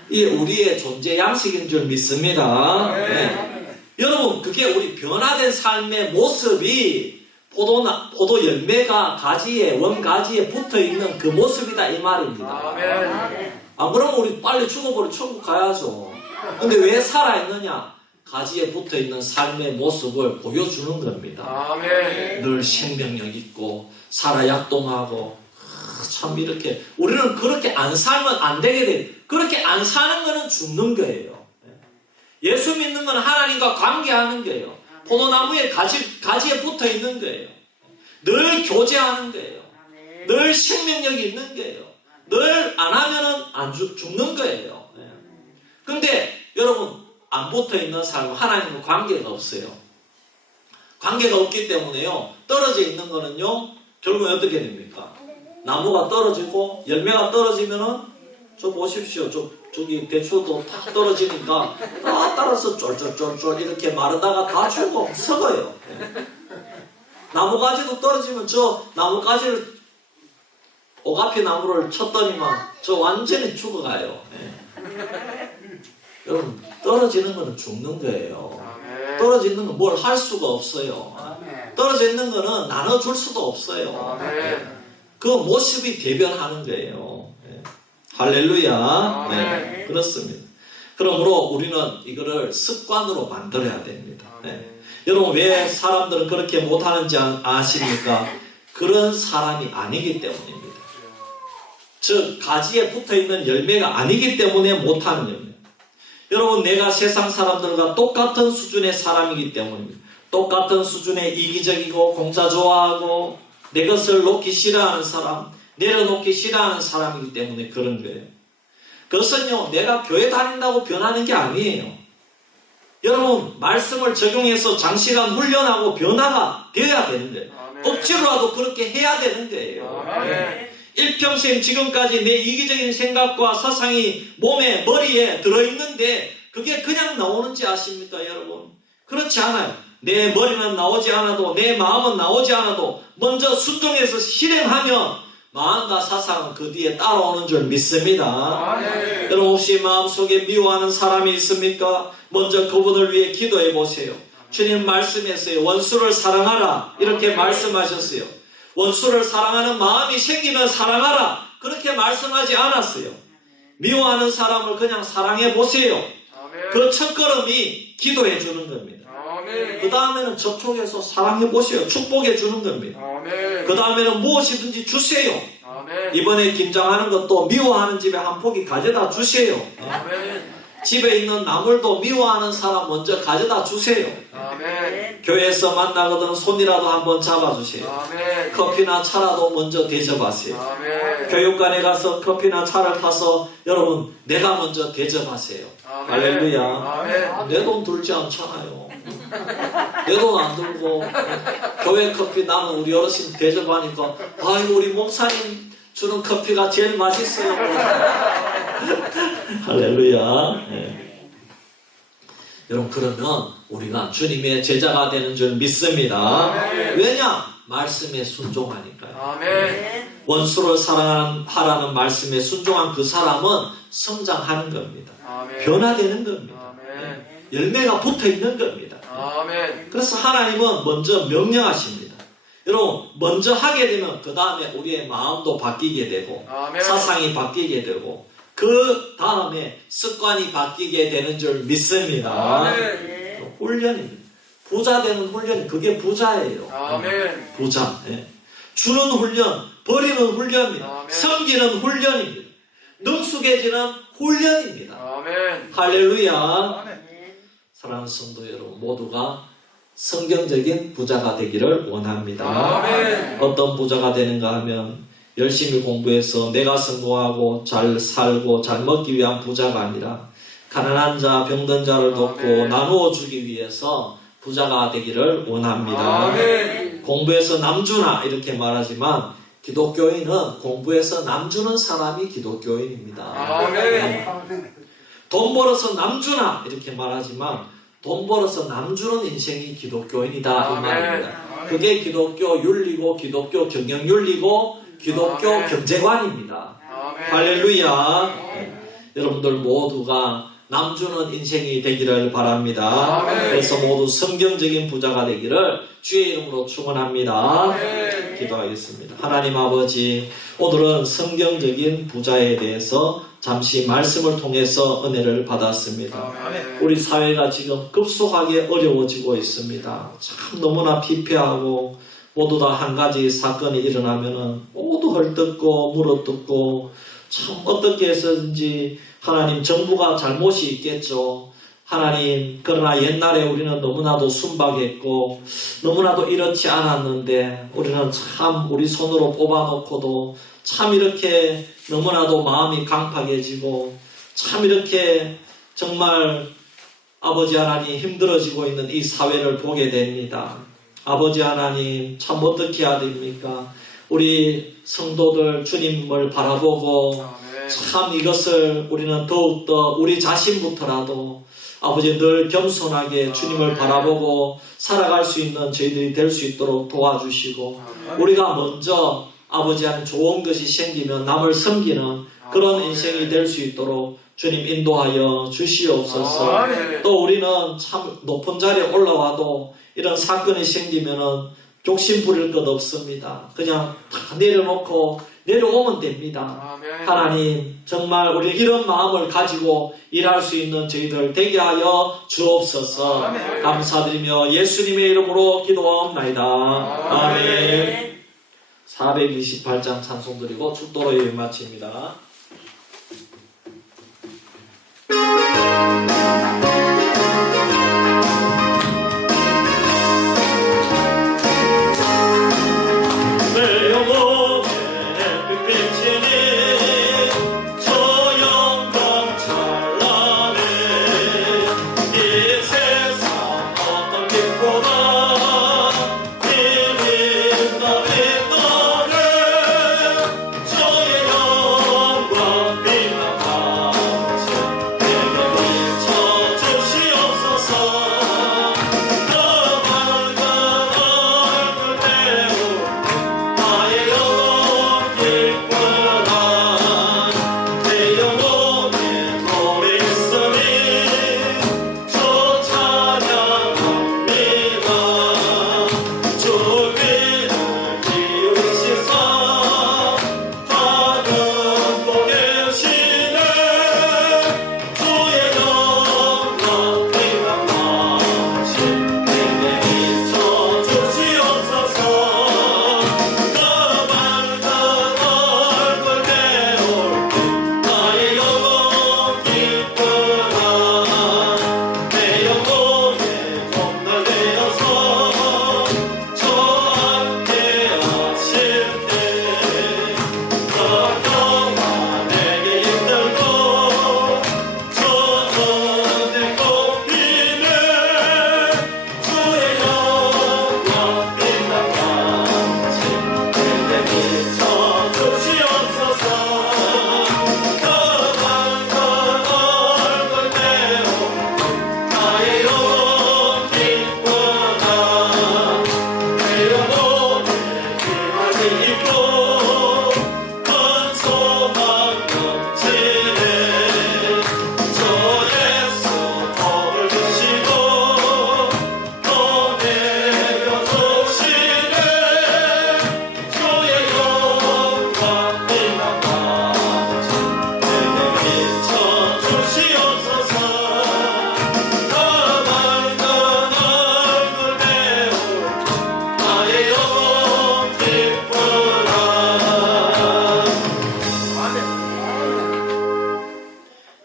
이게 우리의 존재 양식인 줄 믿습니다. 여러분 그게 우리 변화된 삶의 모습이 포도 열매가 가지에 원가지에 붙어있는 그 모습이다 이 말입니다. 안 그러면 우리 빨리 죽어버려 천국 가야죠. 근데 왜 살아있느냐? 가지에 붙어있는 삶의 모습을 보여주는 겁니다. 늘 생명력 있고 살아약동하고 참 이렇게 우리는 그렇게 안 살면 안 되게 돼. 그렇게 안 사는 거는 죽는 거예요. 예수 믿는 건 하나님과 관계하는 거예요. 포도나무에 가지에 붙어 있는 거예요. 늘 교제하는 거예요. 늘 생명력이 있는 거예요. 늘 안 하면은 죽는 거예요. 근데 여러분, 안 붙어 있는 사람은 하나님과 관계가 없어요. 관계가 없기 때문에요, 떨어져 있는 거는요, 결국은 어떻게 됩니까? 나무가 떨어지고 열매가 떨어지면은, 저 보십시오. 저기 대추도 다 떨어지니까 다 따라서 쫄쫄쫄쫄 이렇게 마르다가 다 죽어 썩어요. 나무가지도 떨어지면 저 나무가지를 오가피 나무를 쳤더니만 저 완전히 죽어가요. 여러분, 떨어지는 거는 죽는 거예요. 떨어지는 건 뭘 할 수가 없어요. 떨어져 있는 거는 나눠줄 수도 없어요. 그 모습이 대변하는 거예요. 할렐루야. 네, 그렇습니다. 그러므로 우리는 이거를 습관으로 만들어야 됩니다. 여러분, 왜 사람들은 그렇게 못하는지 아십니까? 그런 사람이 아니기 때문입니다. 즉, 가지에 붙어있는 열매가 아니기 때문에 못하는 겁니다. 여러분, 내가 세상 사람들과 똑같은 수준의 사람이기 때문입니다. 똑같은 수준의 이기적이고 공짜 좋아하고 내 것을 놓기 싫어하는 사람, 내려놓기 싫어하는 사람이기 때문에 그런 거예요. 그것은요, 내가 교회 다닌다고 변하는 게 아니에요. 여러분, 말씀을 적용해서 장시간 훈련하고 변화가 되어야 되는 거예요. 억지로라도 그렇게 해야 되는 거예요. 일평생 지금까지 내 이기적인 생각과 사상이 몸에, 머리에 들어있는데 그게 그냥 나오는지 아십니까, 여러분? 그렇지 않아요. 내 머리는 나오지 않아도, 내 마음은 나오지 않아도 먼저 순종해서 실행하면 마음과 사상은 그 뒤에 따라오는 줄 믿습니다. 여러분, 혹시 마음속에 미워하는 사람이 있습니까? 먼저 그분을 위해 기도해 보세요. 주님 말씀했어요. 원수를 사랑하라, 이렇게 말씀하셨어요. 원수를 사랑하는 마음이 생기면 사랑하라, 그렇게 말씀하지 않았어요. 미워하는 사람을 그냥 사랑해 보세요. 그 첫걸음이 기도해 주는 겁니다. 그 다음에는 접촉해서 사랑해 보세요. 축복해 주는 겁니다. 그 다음에는 무엇이든지 주세요. 이번에 김장하는 것도 미워하는 집에 한 포기 가져다 주세요. 집에 있는 나물도 미워하는 사람 먼저 가져다 주세요. 교회에서 만나거든 손이라도 한번 잡아주세요. 커피나 차라도 먼저 대접하세요. 교육관에 가서 커피나 차를 타서 여러분, 내가 먼저 대접하세요. 할렐루야. 내 돈 들지 않잖아요. 내 돈 안 들고 교회 커피 나는 우리 어르신 대접하니까, 아이고, 우리 목사님 주는 커피가 제일 맛있어요. 할렐루야. 네. 여러분, 그러면 우리가 주님의 제자가 되는 줄 믿습니다. 왜냐? 말씀에 순종하니까요. 원수를 사랑하라는 말씀에 순종한 그 사람은 성장하는 겁니다. 변화되는 겁니다. 열매가 붙어 있는 겁니다. 그래서 하나님은 먼저 명령하십니다. 여러분, 먼저 하게 되면 그 다음에 우리의 마음도 바뀌게 되고 사상이 바뀌게 되고 그 다음에 습관이 바뀌게 되는 줄 믿습니다. 훈련입니다. 부자 되는 훈련이 그게 부자예요. 부자. 주는 훈련, 버리는 훈련입니다. 섬기는 훈련입니다. 능숙해지는 훈련입니다. 할렐루야. 사랑하는 성도 여러분, 모두가 성경적인 부자가 되기를 원합니다. 어떤 부자가 되는가 하면 열심히 공부해서 내가 성공하고 잘 살고 잘 먹기 위한 부자가 아니라 가난한 자, 병든 자를 돕고 나누어 주기 위해서 부자가 되기를 원합니다. 공부해서 남주나 이렇게 말하지만 기독교인은 공부해서 남주는 사람이 기독교인입니다. 돈 벌어서 남주나 이렇게 말하지만 돈 벌어서 남주는 인생이 기독교인이다, 이 말입니다. 그게 기독교 윤리고 기독교 경영윤리고 기독교 경제관입니다. 할렐루야. 여러분들 모두가 남주는 인생이 되기를 바랍니다. 그래서 모두 성경적인 부자가 되기를 주의 이름으로 축원합니다. 기도하겠습니다. 하나님 아버지, 오늘은 성경적인 부자에 대해서 잠시 말씀을 통해서 은혜를 받았습니다. 우리 사회가 지금 급속하게 어려워지고 있습니다. 참 너무나 피폐하고 모두 다 한 가지 사건이 일어나면은 모두 헐뜯고 물어뜯고 참 어떻게 해서든지 하나님 정부가 잘못이 있겠죠. 하나님, 그러나 옛날에 우리는 너무나도 순박했고 너무나도 이렇지 않았는데 우리는 참 우리 손으로 뽑아놓고도 참 이렇게 너무나도 마음이 강팍해지고 참 이렇게 정말 아버지 하나님 힘들어지고 있는 이 사회를 보게 됩니다. 아버지 하나님 참 어떻게 해야 됩니까? 우리 성도들 주님을 바라보고 참 이것을 우리는 더욱더 우리 자신부터라도 아버지 늘 겸손하게 주님을 바라보고 살아갈 수 있는 저희들이 될 수 있도록 도와주시고 우리가 먼저 아버지 하나님 좋은 것이 생기면 남을 섬기는 그런 인생이 될 수 있도록 주님 인도하여 주시옵소서. 또 우리는 참 높은 자리에 올라와도 이런 사건이 생기면은 욕심 부릴 것 없습니다. 그냥 다 내려놓고 내려오면 됩니다. 하나님 정말 우리 이런 마음을 가지고 일할 수 있는 저희들 되게 하여 주옵소서. 감사드리며 예수님의 이름으로 기도하옵나이다. 아멘. 428장 찬송 드리고 축도로 예배 마칩니다.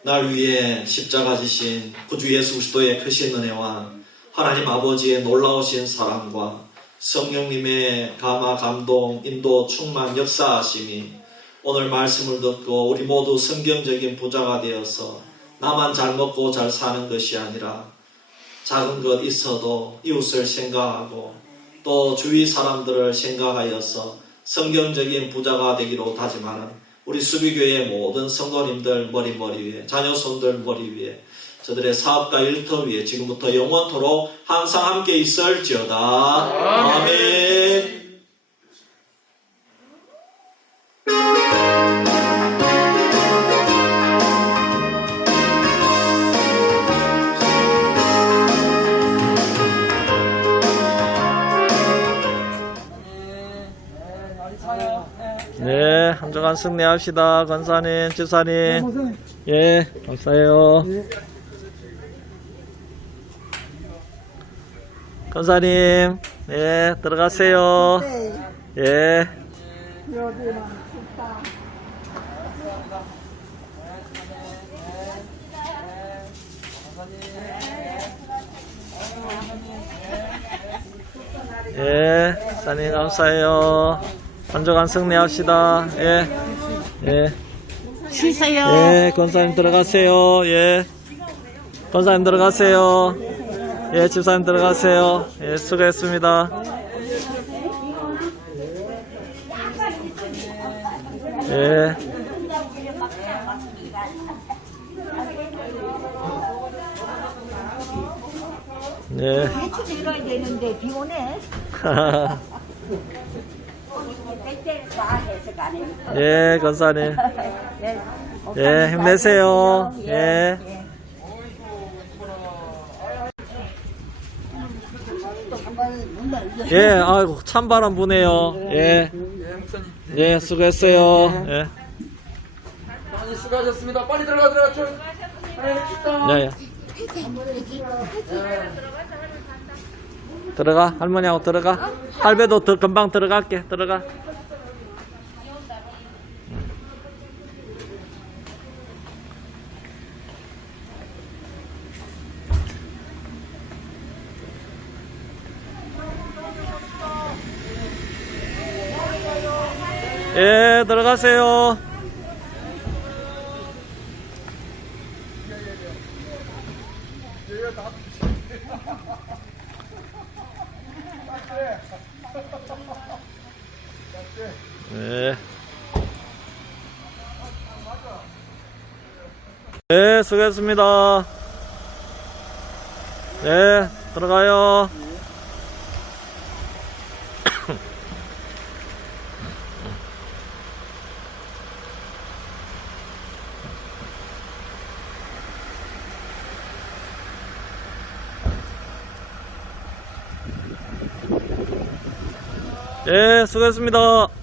날 위해 십자가 지신 구주 예수 그리스도의 크신 은혜와 하나님 아버지의 놀라우신 사랑과 성령님의 감화 감동 인도 충만 역사하심이 오늘 말씀을 듣고 우리 모두 성경적인 부자가 되어서 나만 잘 먹고 잘 사는 것이 아니라 작은 것 있어도 이웃을 생각하고 또 주위 사람들을 생각하여서 성경적인 부자가 되기로 다짐하는 우리 수비교회 모든 성도님들 머리 위에 자녀손들 머리 위에 저들의 사업과 일터 위에 지금부터 영원토록 항상 함께 있을지어다. 아멘. 네, 한 주간 승리합시다. 권사님, 지사님. 예, 감사해요. 권사님, 예, 들어가세요. 예. 예, 사님 감사해요. 한주간 승리합시다. 예, 예. 쉬세요. 예, 권사님 들어가세요. 예, 권사님 들어가세요. 예, 집사님 들어가세요. 예, 수고했습니다. 예. 예. 대충 읽어야 되는데 비 오네. 백제 다 해석 안 해. 예, 권사님. 네. 예, 힘내세요. 예. 예, 아이고, 찬바람 부네요. 예. 예, 수고했어요. 예. 많이 수고하셨습니다. 빨리 들어가. 예, 예. 들어가, 할머니하고 들어가. 할배도 금방 들어갈게. 들어가. 예, 들어가세요. 예. 네, 수고했습니다. 네, 들어가요. 예, 수고했습니다.